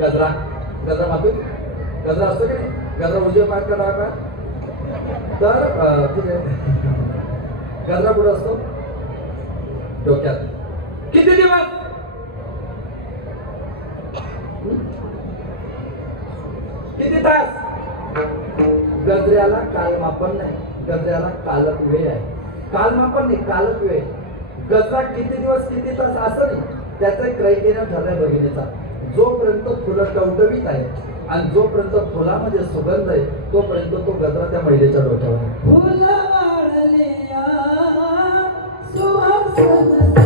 गजरा गजरा मातून गजरा असतो की नाही? गजरा उजव्या पायात का डाव्या पायात? तर ठीक आहे, गजरा कुठं असतो? डोक्यात. किती दिवस? किती तास? गजऱ्याला कालमापन नाही, गजऱ्याला कालक वेळ आहे. कालमापन नाही, कालक वेळ. गजरा किती दिवस किती तास असं नाही, त्याचं क्रायटेरिया ठरलाय भगिनीचा. जोपर्यंत फुलं टवटवीत आहे आणि जोपर्यंत फुलामध्ये सुगंध आहे तोपर्यंत तो गजरा त्या महिलेच्या डोक्यावर आहे. फुलं वाढले सुवास